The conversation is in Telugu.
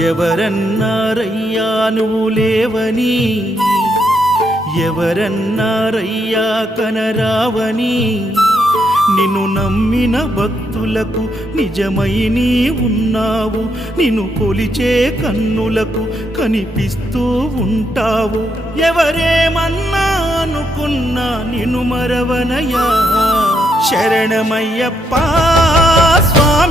ఎవరన్నారయ్యా నువ్వు లేవని, ఎవరన్నారయ్యా కనరావని, నిన్ను నమ్మిన భక్తులకు నిజమై నీ ఉన్నావు, నిన్ను కొలిచే కన్నులకు కనిపిస్తూ ఉంటావు. ఎవరేమన్నా అనుకున్నా నిన్ను మరవనయ్యా. శరణమయ్యప్ప స్వామి.